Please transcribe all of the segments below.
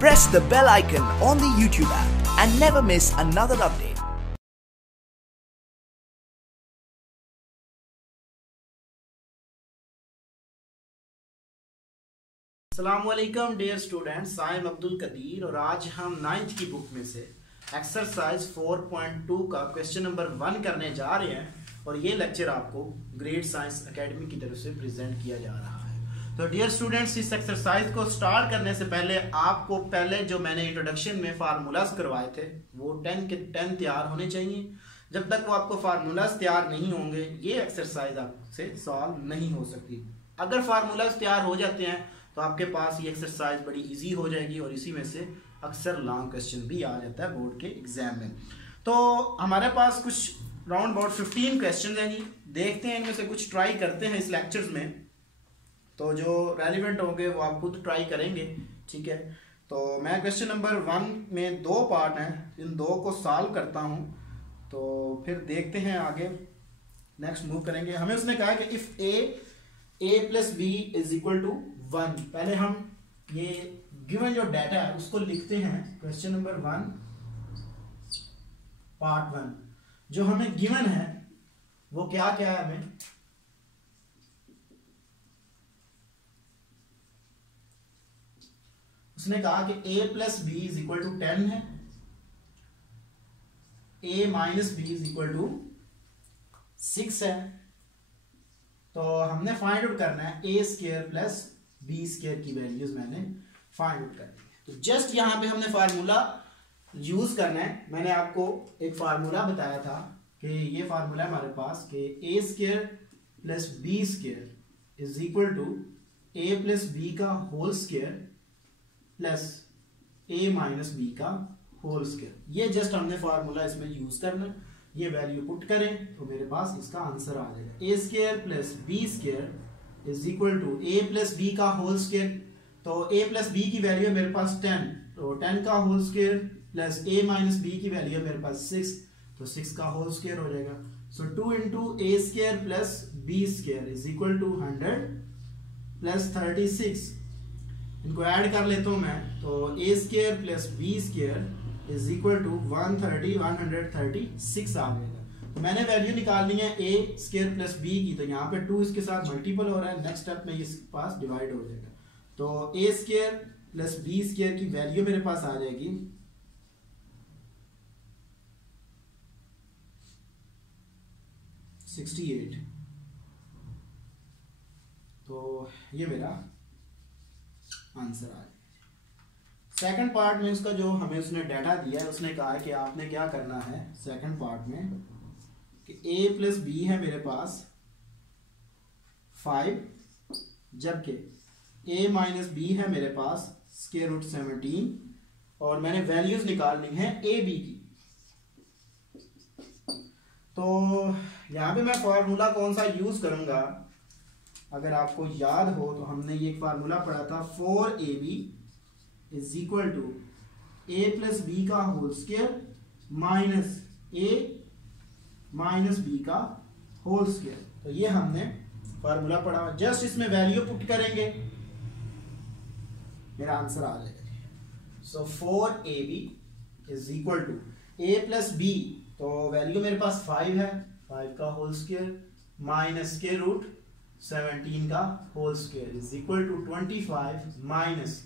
Press the bell icon on the YouTube app and never miss another update. अस्सलामुअलैकुम dear students, I am Abdul Qadir और आज हम 9th की book में से एक्सरसाइज 4.2 का क्वेश्चन नंबर 1 करने जा रहे हैं और ये लेक्चर आपको ग्रेड साइंस एकेडमी की तरफ से प्रेजेंट किया जा रहा है। तो डियर स्टूडेंट्स, इस एक्सरसाइज को स्टार्ट करने से पहले आपको पहले जो मैंने इंट्रोडक्शन में फार्मूलाज करवाए थे वो 10 के 10 तैयार होने चाहिए। जब तक वो आपको फार्मूलाज तैयार नहीं होंगे ये एक्सरसाइज आपसे सॉल्व नहीं हो सकती। अगर फार्मूलाज तैयार हो जाते हैं तो आपके पास ये एक्सरसाइज बड़ी इजी हो जाएगी और इसी में से अक्सर लॉन्ग क्वेश्चन भी आ जाता है बोर्ड के एग्जाम में। तो हमारे पास कुछ राउंड अबाउट 15 क्वेश्चन हैं जी, देखते हैं इनमें से कुछ ट्राई करते हैं इस लेक्चर्स में। तो जो रेलिवेंट होंगे वो आप खुद ट्राई करेंगे, ठीक है। तो मैं क्वेश्चन नंबर 1 में 2 पार्ट हैं, इन 2 को सॉल्व करता हूँ तो फिर देखते हैं आगे नेक्स्ट मूव करेंगे। हमें उसने कहा कि if A plus B is equal to 1। पहले हम ये गिवन जो डाटा है उसको लिखते हैं। क्वेश्चन नंबर 1 पार्ट 1 जो हमें गिवन है वो क्या क्या है। हमें उसने कहा कि a plus B is equal to 10 है, a minus B is equal to 6 है। तो हमने फाइंड आउट करना है a square plus B square की वैल्यूज मैंने फाइंड आउट करनी है। तो जस्ट यहां पे हमने फार्मूला यूज करना है। मैंने आपको एक फार्मूला बताया था कि ये फार्मूला है हमारे पास कि a square plus B square is equal to a plus B का whole square plus a minus B का होल स्क्वायर। ये जस्ट हमने फार्मूला इसमें यूज करना है। ये वैल्यू पुट करें तो मेरे पास इसका आंसर आ जाएगा। a square plus B square is equal to a plus B का होल स्क्वायर। तो a प्लस बी की वैल्यू है मेरे पास 10, तो 10 का whole square plus a minus B की वैल्यू है मेरे पास 6, तो 6 का होल स्क्वायर हो जाएगा। So 2 into a square plus B square is equal to 100 plus 36। इनको ऐड कर लेता हूं मैं, तो a square plus B square is equal to 136 आ जाएगा। तो मैंने वैल्यू निकालनी है a स्क्वायर प्लस b की, तो यहाँ पे 2 इसके साथ मल्टीपल हो रहा है, नेक्स्ट स्टेप में इसके पास डिवाइड हो जाएगा। तो a square plus b square की वैल्यू मेरे पास आ जाएगी 68। तो ये मेरा आंसर आ जाएगा। सेकंड पार्ट में उसका जो हमें उसने डाटा दिया है, उसने कहा है कि आपने क्या करना है सेकंड पार्ट में कि a प्लस बी है मेरे पास 5, जबकि a माइनस बी है मेरे पास स्क्वायर रूट 17 और मैंने वैल्यूज निकालनी है a b की। तो यहां पे मैं फार्मूला कौन सा यूज करूंगा, अगर आपको याद हो तो हमने ये एक फार्मूला पढ़ा था 4ab is equal to a plus B का whole square minus a minus B का होल स्क्वायर। तो ये हमने फार्मूला पढ़ा, जस्ट इसमें वैल्यू पुट करेंगे मेरा आंसर आ जाएगा। So 4ab is equal to a plus B, तो वैल्यू मेरे पास 5 है, 5 का whole square minus square root 17 का whole square is equal to 25 minus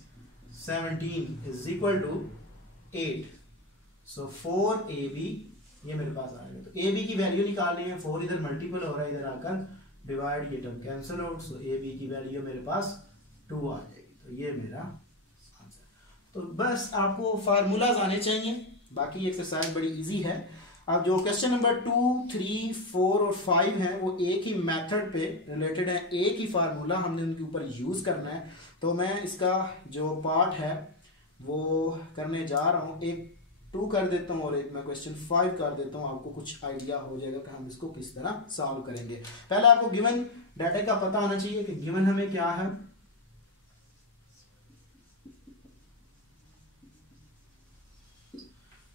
17 is equal to 8। So 4ab ये मेरे पास आ गया। तो ab की वैल्यू निकालनी है, 4 इधर मल्टीपल हो रहा है, इधर आकर डिवाइड, ये टर्म कैंसिल आउट। सो ab की वैल्यू मेरे पास 2 आ जाएगी। तो ये मेरा आंसर। तो बस आपको फार्मूलाज आने चाहिए, बाकी एक्सरसाइज बड़ी इजी है। अब जो क्वेश्चन नंबर 2, 3, 4 और 5 हैं वो एक ही मेथड पे रिलेटेड है, एक ही फार्मूला हमने उनके ऊपर यूज करना है। तो मैं इसका जो पार्ट है वो करने जा रहा हूँ। एक 2 कर देता हूँ और एक मैं क्वेश्चन 5 कर देता हूँ, आपको कुछ आइडिया हो जाएगा कि हम इसको किस तरह सॉल्व करेंगे। पहले आपको गिवन डाटा का पता होना चाहिए कि गिवन हमें क्या है।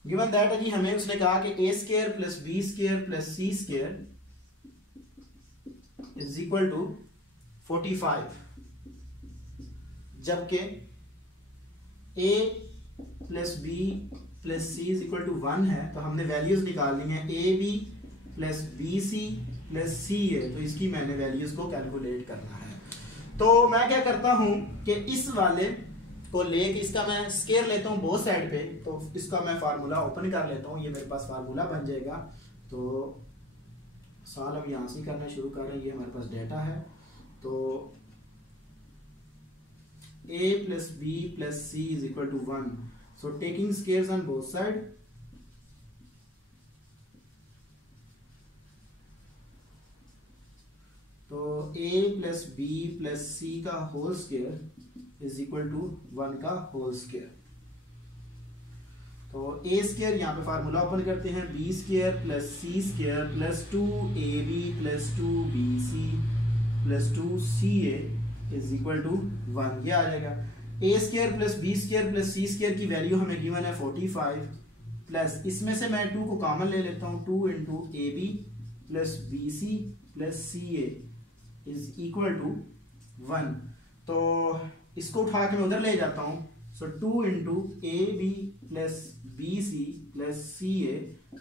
गिवन दैट है जी, हमें उसने कहा कि a square plus B square plus C square is equal to 45, जबकि a plus B plus C is equal to 1 है, तो हमने वैल्यूज निकालनी है A B plus B C plus C A, तो इसकी मैंने वैल्यूज को कैलकुलेट करना है। तो मैं क्या करता हूं कि इस वाले को लेके इसका मैं स्केयर लेता हूं बोथ साइड पे, तो इसका मैं फार्मूला ओपन कर लेता हूं, ये मेरे पास फार्मूला बन जाएगा। तो सवाल अब यहाँ से करना शुरू कर रहे हैं, ये हमारे पास डेटा है। तो a plus b plus c is equal to 1, so taking squares on both side, तो a plus b plus c का whole square is equal to 1 का होल स्क्वायर। तो a स्क्वायर यहाँ पे फार्मूला ओपन करते हैं, b square plus c square plus 2ab plus 2bc plus 2ca is equal to 1, ये आ जाएगा। a square plus B square plus C square की वैल्यू हमें गिवन है 45, प्लस इसमें से मैं 2 को कॉमन ले लेता हूँ, 2 into A B plus B C plus C A is equal to 1। तो इसको उठा के मैं उधर ले जाता हूँ, so 2 into A B plus B C plus C A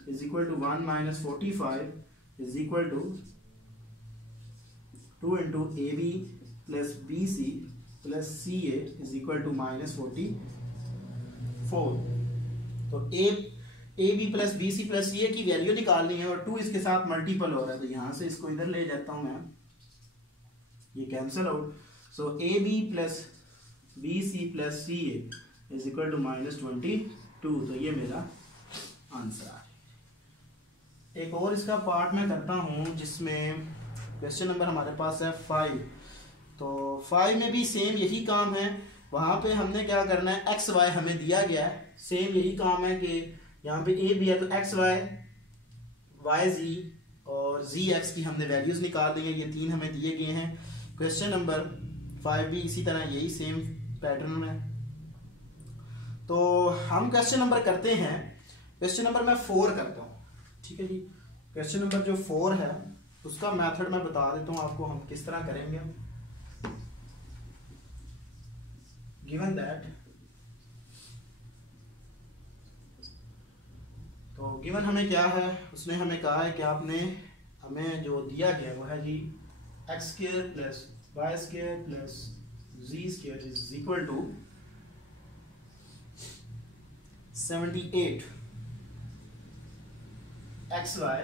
is equal to 1 minus 45 is equal to 2 into A B plus B C plus C A is equal to minus 44। तो A B plus B C plus C A की value निकालनी है और 2 इसके साथ multiple हो रहा है, तो यहां से इसको इधर ले जाता हूं मैं, ये cancel out. So A B plus B C plus C A is equal to minus 22, तो ये मेरा आंसर है। एक और इसका पार्ट मैं करता हूं जिसमें क्वेश्चन नंबर हमारे पास है 5। तो 5 में भी सेम यही काम है, वहां पे हमने क्या करना है, एक्स वाई हमें दिया गया है, सेम यही काम है कि यहाँ पे ए बी है तो एक्स वाई वाई जी और जी एक्स की हमने वैल्यूज निकाल देंगे, ये 3 हमें दिए गए हैं। क्वेश्चन नंबर 5 भी इसी तरह यही सेम पैटर्न में। तो हम क्वेश्चन नंबर करते हैं, क्वेश्चन नंबर मैं 4 करता हूँ, ठीक है जी। क्वेश्चन नंबर जो 4 है उसका मेथड मैं बता देता हूँ आपको हम किस तरह करेंगे। गिवन दैट, तो गिवन हमें क्या है, उसने हमें कहा है कि आपने हमें जो दिया गया वो है जी X square plus Y square plus Z square is equal to 78 X Y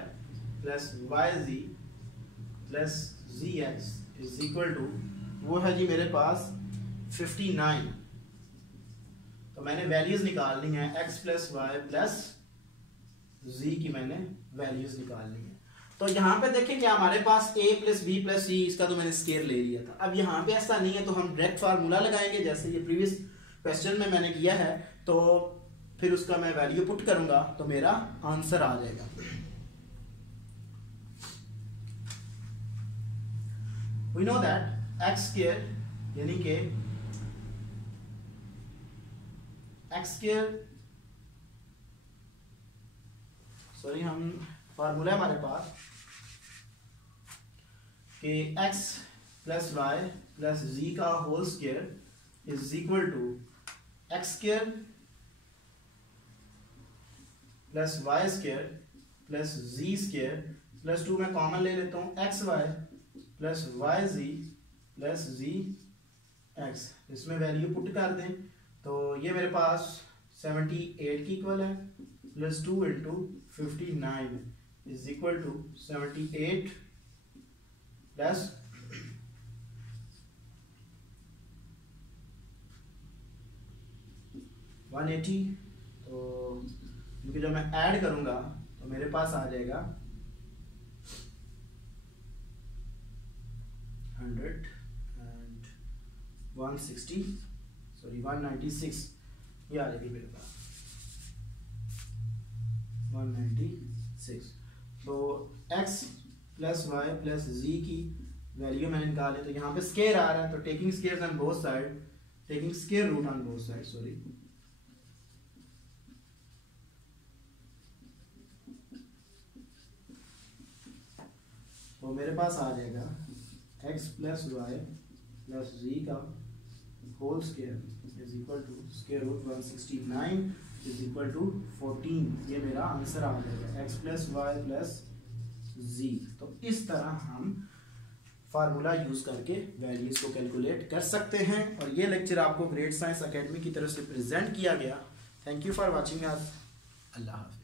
plus Y Z plus Z X is equal to, वो है जी मेरे पास 59। तो मैंने वैल्यूज निकालनी है, एक्स प्लस वाई प्लस जी की मैंने वैल्यूज निकालनी है। तो यहाँ पे देखें कि हमारे पास a प्लस बी प्लस सी, इसका तो मैंने स्केयर ले लिया था। अब यहाँ पे ऐसा नहीं है, तो हम डायरेक्ट फार्मूला लगाएंगे जैसे ये प्रीवियस क्वेश्चन में मैंने किया है। तो फिर उसका मैं वैल्यू पुट करूंगा तो मेरा आंसर आ जाएगा। We know that X square यानी कि एक्स स्क्वायर, सॉरी हम फार्मूला है हमारे पास कि x plus Y plus Z का whole square is equal to X square plus Y square plus Z square plus 2 मैं कॉमन ले लेता हूँ, X Y plus Y Z plus Z X, इसमें वैल्यू पुट कर दें तो ये मेरे पास 78 की इक्वल है, plus 2 into 59 is equal to 78 plus 180। तो क्योंकि जब मैं ऐड करूंगा तो मेरे पास आ जाएगा 100 and 160, सॉरी 196, ये आ जाएगी मेरे पास 196। तो x प्लस वाई प्लस जी की वैल्यू मैंने निकाली, तो यहाँ पे स्केयर आ रहा है, तो taking square on both side, taking square root on both side, sorry, तो मेरे पास आ जाएगा x plus Y plus Z का whole square is equal to square root 169 is equal to 14। ये मेरा आंसर आ जाएगा x plus Y plus Z. तो इस तरह हम फार्मूला यूज करके वैल्यूज को कैलकुलेट कर सकते हैं। और ये लेक्चर आपको ग्रेट साइंस एकेडमी की तरफ से प्रेजेंट किया गया। Thank you for watching us. अल्लाह हाफिज़।